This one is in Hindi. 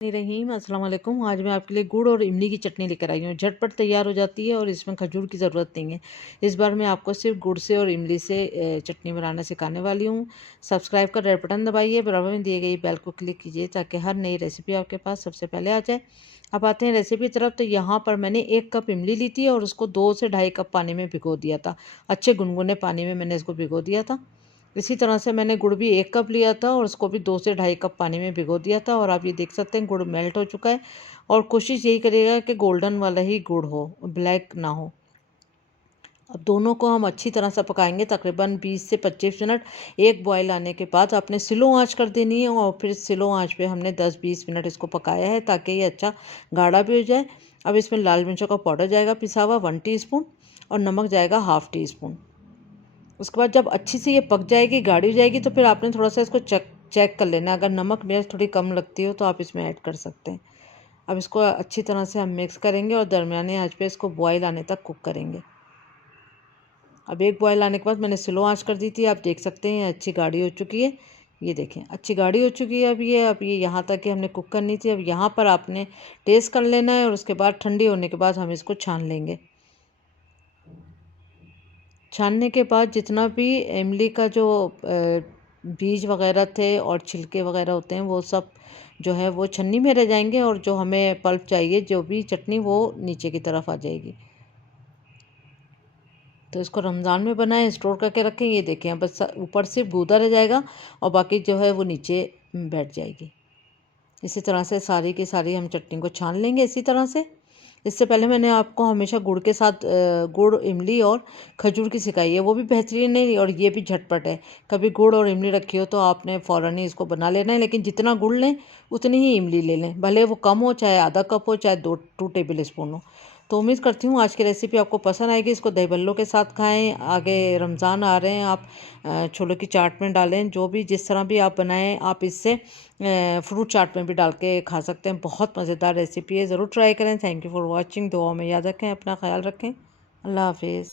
रहीम अस्सलाम वालेकुम। आज मैं आपके लिए गुड़ और इमली की चटनी लेकर आई हूँ। झटपट तैयार हो जाती है और इसमें खजूर की ज़रूरत नहीं है। इस बार मैं आपको सिर्फ गुड़ से और इमली से चटनी बनाना सिखाने वाली हूँ। सब्सक्राइब कर रेड बटन दबाइए, बराबर में दिए गई बेल को क्लिक कीजिए ताकि हर नई रेसिपी आपके पास सबसे पहले आ जाए। अब आते हैं रेसिपी की तरफ। तो यहाँ पर मैंने 1 कप इमली ली थी और उसको 2 से ढाई कप पानी में भिगो दिया था। अच्छे गुनगुने पानी में मैंने इसको भिगो दिया था। इसी तरह से मैंने गुड़ भी 1 कप लिया था और उसको भी 2 से ढाई कप पानी में भिगो दिया था। और आप ये देख सकते हैं गुड़ मेल्ट हो चुका है। और कोशिश यही करिएगा कि गोल्डन वाला ही गुड़ हो, ब्लैक ना हो। अब दोनों को हम अच्छी तरह से पकाएंगे तकरीबन 20 से 25 मिनट। एक बॉयल आने के बाद आपने स्लो आंच कर देनी है और फिर स्लो आंच पे हमने 10-20 मिनट इसको पकाया है ताकि ये अच्छा गाढ़ा भी हो जाए। अब इसमें लाल मिर्चों का पाउडर जाएगा पिसा हुआ 1 टीस्पून और नमक जाएगा हाफ़ टी स्पून। उसके बाद जब अच्छी से ये पक जाएगी, गाढ़ी हो जाएगी, तो फिर आपने थोड़ा सा इसको चेक चेक कर लेना है। अगर नमक मिर्च थोड़ी कम लगती हो तो आप इसमें ऐड कर सकते हैं। अब इसको अच्छी तरह से हम मिक्स करेंगे और दरमियाने आंच पे इसको बॉयल आने तक कुक करेंगे। अब एक बॉयल आने के बाद मैंने स्लो आंच कर दी थी। आप देख सकते हैं अच्छी गाढ़ी हो चुकी है। ये देखें अच्छी गाढ़ी हो चुकी है। अब ये यहाँ तक कि हमने कुक करनी थी। अब यहाँ पर आपने टेस्ट कर लेना है और उसके बाद ठंडी होने के बाद हम इसको छान लेंगे। छानने के बाद जितना भी इमली का जो बीज वगैरह थे और छिलके वगैरह होते हैं वो सब जो है वो छन्नी में रह जाएंगे और जो हमें पल्प चाहिए जो भी चटनी वो नीचे की तरफ आ जाएगी। तो इसको रमज़ान में बनाएं, स्टोर करके रखें। ये देखें बस ऊपर सिर्फ गूदा रह जाएगा और बाकी जो है वो नीचे बैठ जाएगी। इसी तरह से सारी की सारी हम चटनी को छान लेंगे इसी तरह से। इससे पहले मैंने आपको हमेशा गुड़ के साथ गुड़, इमली और खजूर की सिखाई है, वो भी बेहतरीन है और ये भी झटपट है। कभी गुड़ और इमली रखी हो तो आपने फ़ौरन ही इसको बना लेना है, लेकिन जितना गुड़ लें उतनी ही इमली ले लें, भले वो कम हो, चाहे आधा कप हो, चाहे 2 टेबल स्पून हो। तो उम्मीद करती हूँ आज की रेसिपी आपको पसंद आएगी। इसको दही बल्लों के साथ खाएं। आगे रमज़ान आ रहे हैं, आप छोलों की चाट में डालें, जो भी जिस तरह भी आप बनाएं आप इससे फ्रूट चाट में भी डाल के खा सकते हैं। बहुत मज़ेदार रेसिपी है, ज़रूर ट्राई करें। Thank you for watching. दुआ में याद रखें, अपना ख्याल रखें। अल्लाह हाफिज़।